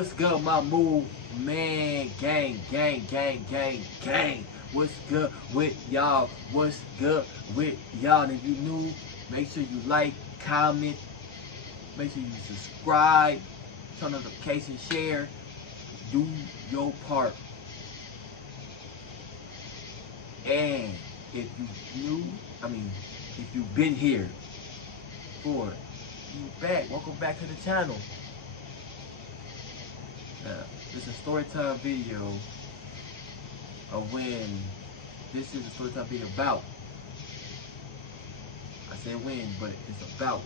What's good, my move, man? Gang, gang, gang, gang, gang. What's good with y'all? What's good with y'all? And if you new, make sure you like, comment, make sure you subscribe, turn notifications, share. Do your part. And if you new, if you've been here before, you back. Welcome back to the channel. This is a story time video of when this is a story time video about. I said when, but it's about.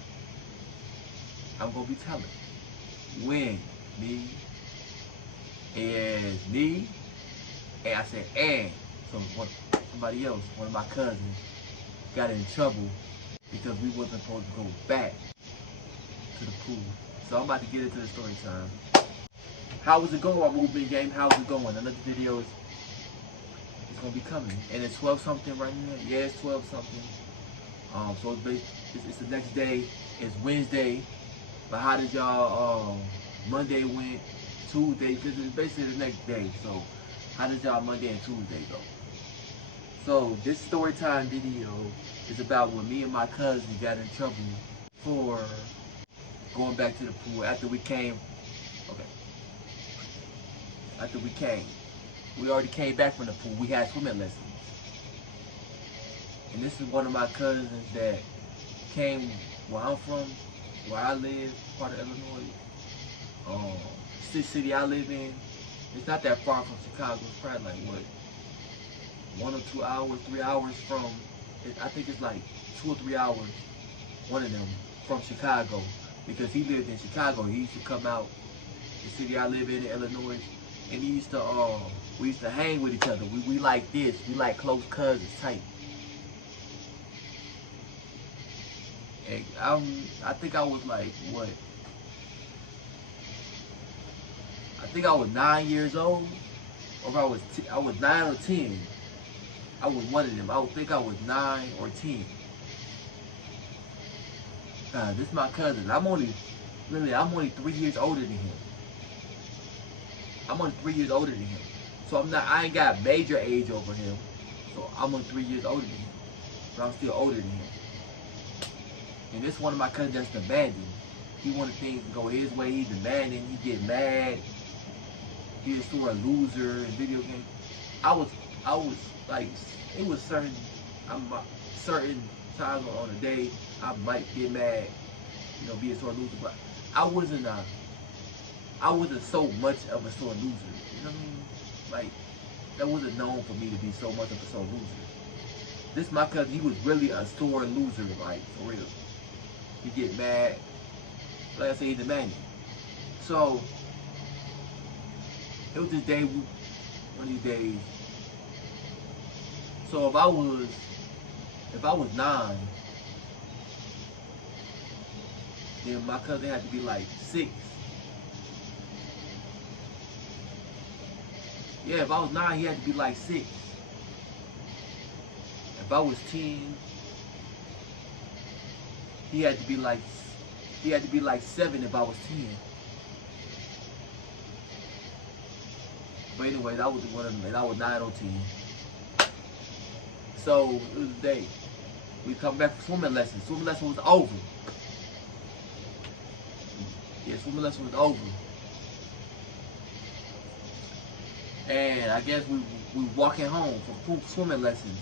I'm gonna be telling when me, and I said and so somebody else, one of my cousins, got in trouble because we wasn't supposed to go back to the pool. So I'm about to get into the story time. How is it going, our movement game? How's it going? Another video is gonna be coming, and it's 12 something right now. Yeah, it's 12 something. So it's the next day. It's Wednesday. But how did y'all Monday went, Tuesday? Because it's basically the next day. So how did y'all Monday and Tuesday go? So this story time video is about when me and my cousin got in trouble for going back to the pool after we came. Okay. After we came. We already came back from the pool. We had swimming lessons. And this is one of my cousins that came where I'm from, where I live, part of Illinois. City I live in. It's not that far from Chicago. It's probably like what? 1 or 2 hours, 3 hours from, I think it's like 2 or 3 hours, one of them, from Chicago. Because he lived in Chicago. He used to come out the city I live in Illinois, and he used to we used to hang with each other. We like this. We like close cousins type. And I think I was like what? I think I was 9 years old, or I was 9 or 10. I was one of them. I would think I was 9 or 10. This is my cousin. I'm only 3 years older than him. I'm only 3 years older than him. So I ain't got major age over him. So I'm only 3 years older than him. But I'm still older than him. And this one of my cousins that's demanding. He wanted things to go his way. He demanding. He get mad. He was sort of loser in video games. I was like, it was certain times on a day I might get mad, be a sore loser, but I wasn't so much of a sore loser. You know what I mean? Like, that wasn't known for me to be so much of a sore loser. This my cousin, he was really a sore loser, like, for real. He get mad, like I said, he demanded. So it was this day, one of these days. So if I was 9, then my cousin had to be like 6. Yeah, if I was 9, he had to be like 6. If I was 10, he had to be like 7 if I was 10. But anyway, that was one of them. I was 9 or 10. So it was a day. We come back from swimming lessons. Swimming lesson was over. Yeah, swimming lesson was over. And I guess we walking home from swimming lessons.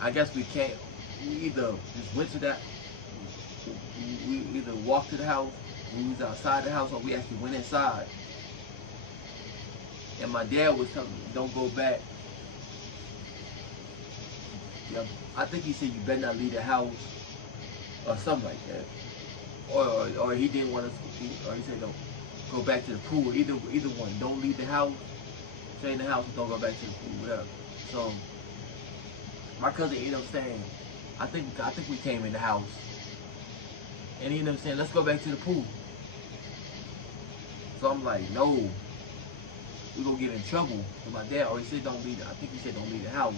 I guess we either just went to that, we either walked to the house, we was outside the house, or we actually went inside. And my dad was telling me, don't go back. Yeah, I think he said you better not leave the house, or something like that. Or he didn't want us, or he said don't go back to the pool. Either one. Don't leave the house, stay in the house, or don't go back to the pool, whatever. So my cousin ended up saying, I think we came in the house. And he ended up saying, let's go back to the pool. So I'm like, no, we're gonna get in trouble. And my dad already said don't leave I think he said don't leave the house.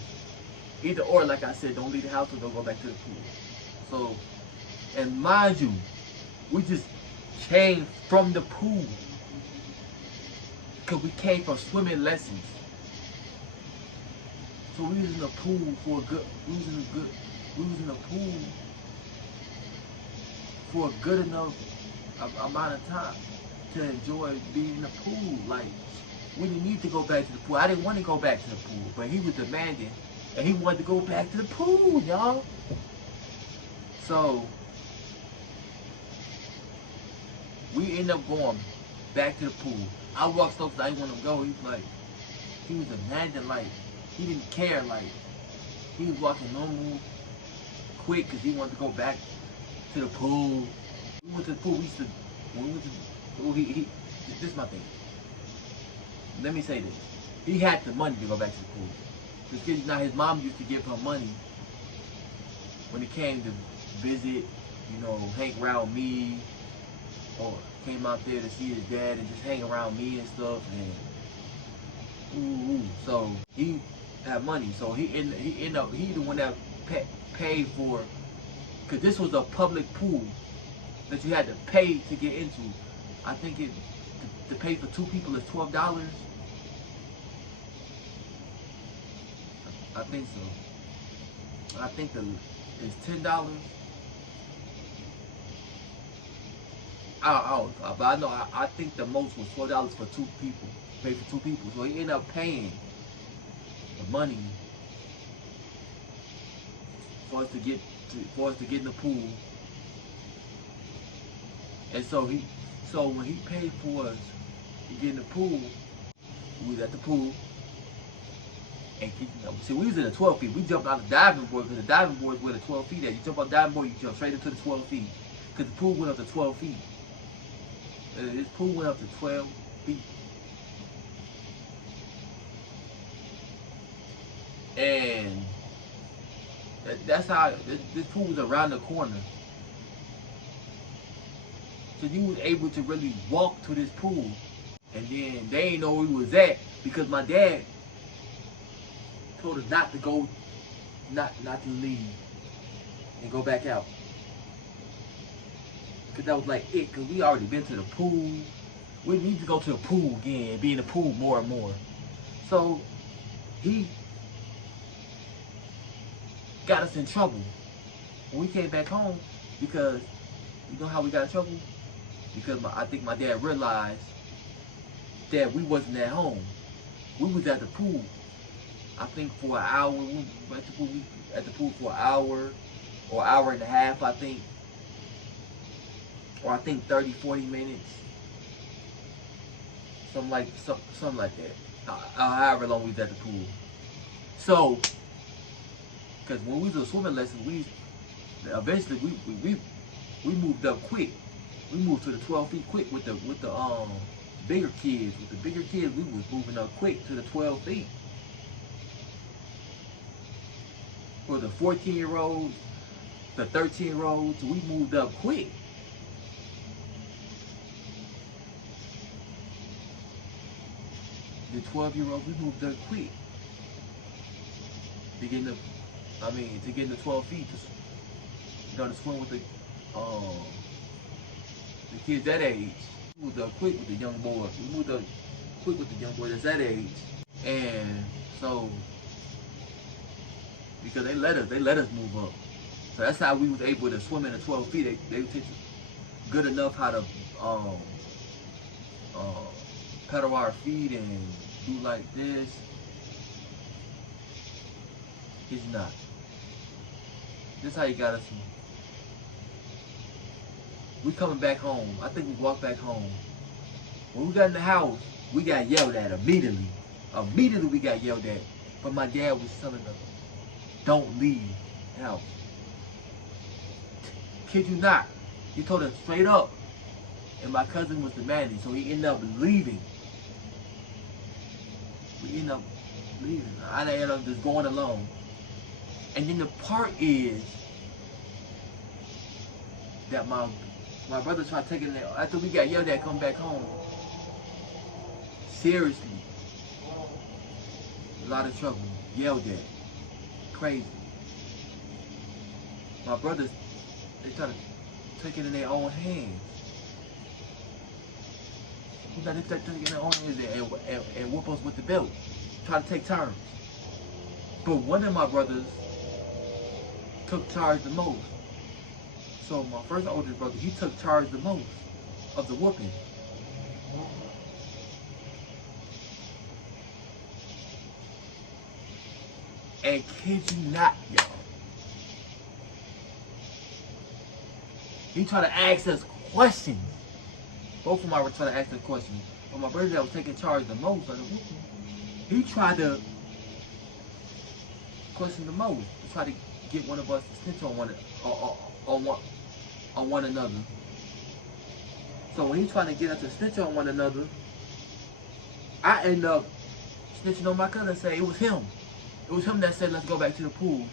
Either or, like I said, don't leave the house or don't go back to the pool. So, and mind you, we just came from the pool. Cause we came from swimming lessons. So we was in the pool for a good, we was in the pool for a good enough amount of time to enjoy being in the pool. Like, we didn't need to go back to the pool. I didn't want to go back to the pool, but he was demanding, and he wanted to go back to the pool, y'all. So we ended up going back to the pool. I walked slow because I didn't want to go. He was demanding, like, he didn't care, like, he was walking normal, quick, because he wanted to go back to the pool. We went to the pool. When we went to the pool, this is my thing. Let me say this. He had the money to go back to the pool. Because now his mom used to give him money when he came to visit, you know, hang around me, or came out there to see his dad and just hang around me and stuff. And so he had money. So he the one that paid for, because this was a public pool that you had to pay to get into. I think to pay for 2 people is $12. I think so. I think it's $10. But I know I think the most was $12 for 2 people. Pay for 2 people. So he ended up paying the money for us to get in the pool. And so when he paid for us to get in the pool, we was at the pool. And see, we was in the 12 feet. We jumped out the diving board because the diving board is where the 12 feet at. You jump out the diving board, you jump straight into the 12 feet. Because the pool went up to 12 feet. This pool went up to 12 feet. And that's how this pool was around the corner. So you was able to really walk to this pool. And then they ain't know where we was at because my dad told us not to go, not to leave and go back out. Because that was like it, because we already been to the pool. We need to go to the pool again, be in the pool more and more. So he got us in trouble when we came back home, because you know how we got in trouble? Because I think my dad realized that we wasn't at home. We was at the pool. I think for an hour. We were at the pool for an hour or hour and a half, I think. Or I think 30, 40 minutes. Something like that. However long we was at the pool. So, because when we was in swimming lessons, eventually we moved up quick. We moved to the 12 feet quick with the bigger kids. With the bigger kids, we was moving up quick to the 12 feet. For the 14-year-olds, the 13-year-olds, we moved up quick. The 12-year-olds, we moved up quick. To get in the 12 feet, to swim with the kids that age. We moved up quick with the young boys. We moved up quick with the young boys that's that age. And so, because they let us move up. So that's how we was able to swim in the 12 feet. They teach us good enough how to pedal our feet and do like this. He's not. This is how you got us. We coming back home. I think we walked back home. When we got in the house, we got yelled at immediately. Immediately we got yelled at. But my dad was telling us, don't leave the house. Kid you not. He told us straight up. And my cousin was demanding, so he ended up leaving. We ended up leaving. I ended up just going alone. And then the part is that my brother tried taking it after we got yelled at, come back home. Seriously. A lot of trouble. Yelled at. Crazy. My brothers, they try to take it in their own hands. We got to start taking on and whoop us with the belt. Try to take turns. But one of my brothers took charge the most. So my first oldest brother, he took charge the most of the whooping. And kid you not, y'all, he tried to ask us questions. Both of them were trying to ask us questions. But my brother that was taking charge the most of the whooping, he tried to question the most. He tried to get one of us to snitch on one another. So when he tried to get us to snitch on one another, I ended up snitching on my cousin and saying it was him. It was him that said, let's go back to the pool.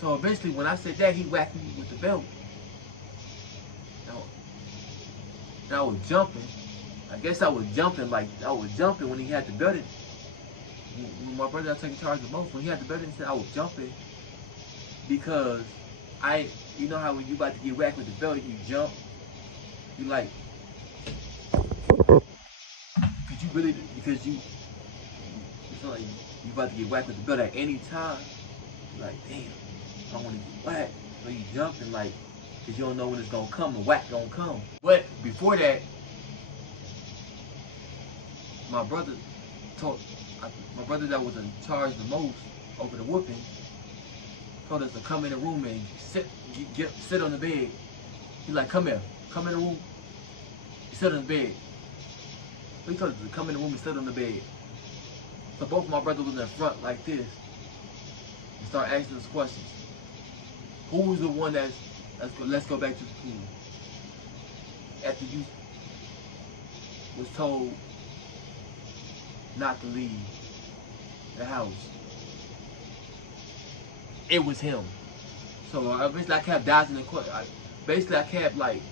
So eventually, when I said that, he whacked me with the belt. And I was jumping. I guess I was jumping when he had the belt. When my brother was taking charge the most, when he had the belt, he said I was jumping because you know how when you about to get whacked with the belt, you jump. You like, because you feel like you about to get whacked with the belt at any time. You're like, damn, I want to get whacked. So you jump and like, because you don't know when it's going to come, the whack going to come. But before that, my brother that was in charge the most over the whooping told us to come in the room and sit on the bed. He's like, come here, come in the room. He sit on the bed. He told us to come in the room and sit on the bed. So both of my brothers was in front like this and start asking us questions. Who was the one let's go back to the pool? After you was told not to leave the house, it was him. So basically I kept dodging the question. Basically I kept like,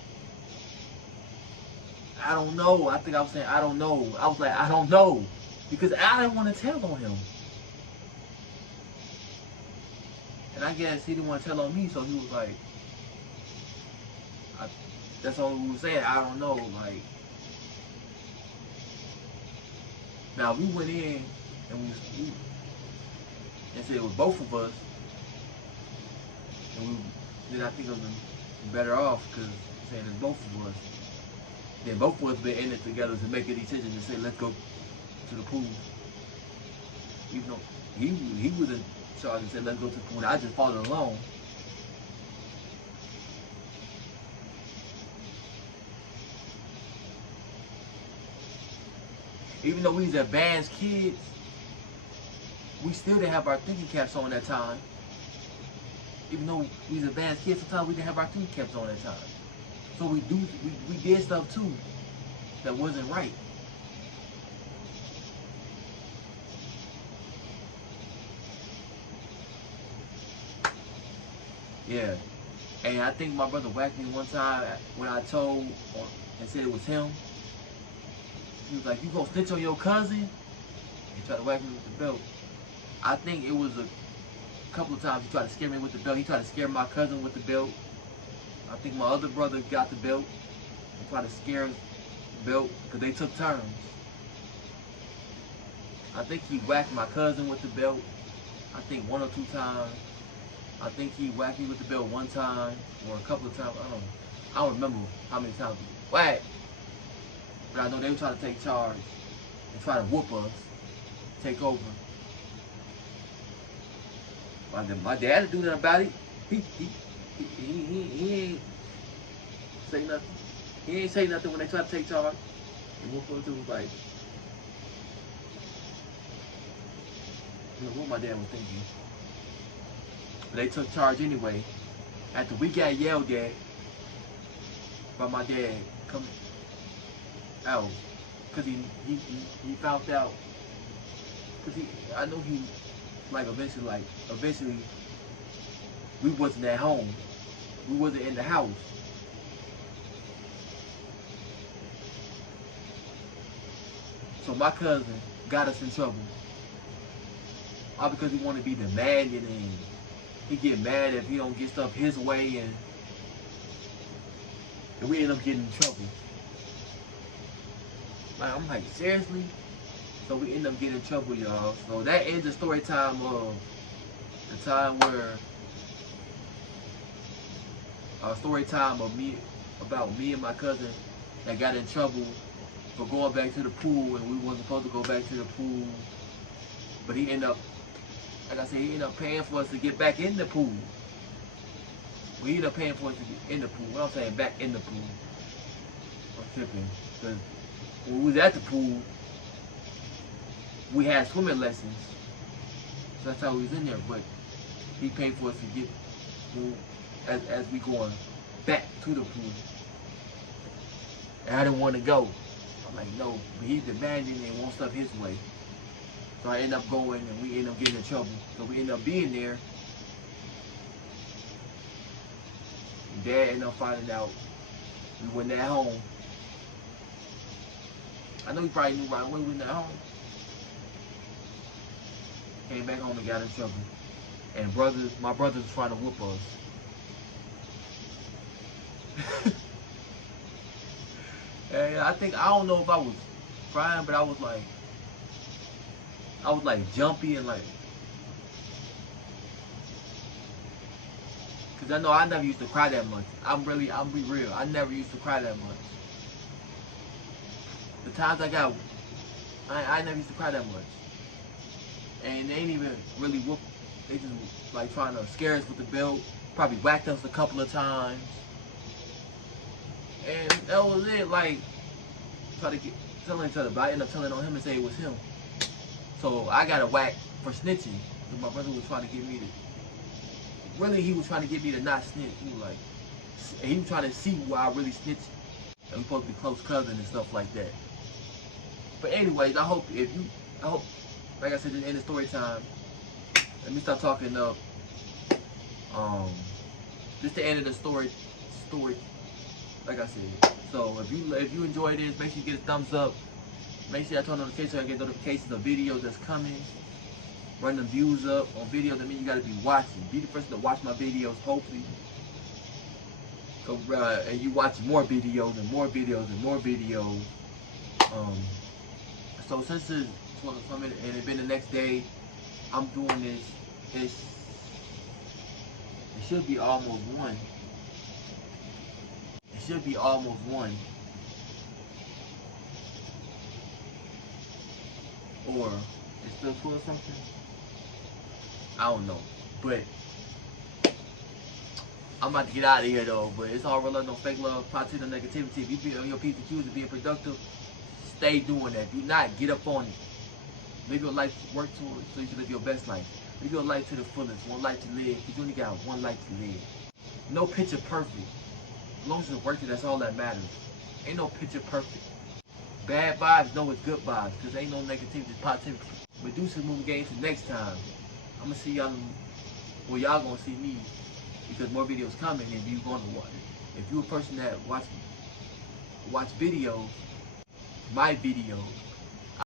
I don't know. I think I was saying, I don't know. I was like, I don't know. Because I didn't want to tell on him. And I guess he didn't want to tell on me, so he was like, that's all we were saying, I don't know. Like, now we went in and and said it was both of us. And then I think it was better off because saying it's both of us. Then both of us been in it together to make a decision to say, let's go to the pool. Even though he was in charge and said, let's go to the pool. And I just followed along. Even though we was advanced kids, we still didn't have our thinking caps on that time. Even though we was advanced kids, sometimes we didn't have our thinking caps on that time. So we did stuff too that wasn't right. Yeah. And I think my brother whacked me one time when I told and said it was him. He was like, you gonna snitch on your cousin? He tried to whack me with the belt. I think it was a couple of times he tried to scare me with the belt. He tried to scare my cousin with the belt. I think my other brother got the belt and tried to scare the belt because they took turns. I think he whacked my cousin with the belt, I think 1 or 2 times. I think he whacked me with the belt 1 time or a couple of times. I don't remember how many times he whacked. But I know they were trying to take charge and try to whoop us, take over. My dad didn't do nothing about it. He ain't say nothing. He ain't say nothing when they tried to take charge. And whoop us. It was like, you know what my dad was thinking. But they took charge anyway. After we got yelled at by my dad coming out, because he found out, because I know he, eventually we wasn't at home. We wasn't in the house. So my cousin got us in trouble. All because he wanted to be demanding and he get mad if he don't get stuff his way, and we end up getting in trouble. Like, I'm like, seriously? So we end up getting in trouble, y'all. So that ends the story time of the time where story time of me about me and my cousin that got in trouble for going back to the pool, and we wasn't supposed to go back to the pool. But he ended up, like I said, he ended up paying for us to get back in the pool. We ended up paying for us to get in the pool. What I'm saying, back in the pool. I'm tripping. Because when we was at the pool, we had swimming lessons. So that's how we was in there. But he paid for us to get, as we going back to the pool. And I didn't want to go. I'm like, no. But he's demanding and won't stop his way. So I end up going, and we end up getting in trouble. So we end up being there. And Dad ended up finding out we wasn't at home. I know he probably knew right away we wasn't at home. Came back home and got in trouble. And my brothers was trying to whoop us. And I don't know if I was crying, but I was like jumpy and like, cause I know I never used to cry that much. I'm be real. I never used to cry that much. The times I never used to cry that much. And they ain't even really whoop. They just like trying to scare us with the belt. Probably whacked us a couple of times. And that was it. Like, try to telling each other, but I ended up telling on him and say it was him. So I got a whack for snitching. My brother was trying to get me to. Really, he was trying to get me to not snitch. He was trying to see why I really snitched. And we supposed to be close cousins and stuff like that. But anyways, I hope, like I said, in the story time. Let me stop talking up. Just the end of the story. Like I said. So if you enjoyed this, make sure you get a thumbs up. Make sure you turn on notifications so I get notifications of videos that's coming. Run the views up on videos. That means you gotta be watching. Be the person to watch my videos, hopefully. So and you watch more videos and more videos and more videos. So since it's 12 and it's been the next day, I'm doing this. It should be almost 1. It should be almost 1. Or it's still 12 something. I don't know. But I'm about to get out of here though. But it's all real love, no fake love, positive, no negativity. If you be on your P's and Q's and being productive, stay doing that. Do not get up on it. Live your life, work towards so you can live your best life. Live your life to the fullest. One life to live, because you only got one life to live. No picture perfect. As long as it's worth it, that's all that matters. Ain't no picture perfect. Bad vibes, no, it's good vibes, because ain't no negativity, it's positivity. But deuces, moving game to next time. I'm going to see y'all, well, y'all going to see me, because more videos coming, and you going to watch it. If you're a person that watch videos, my videos,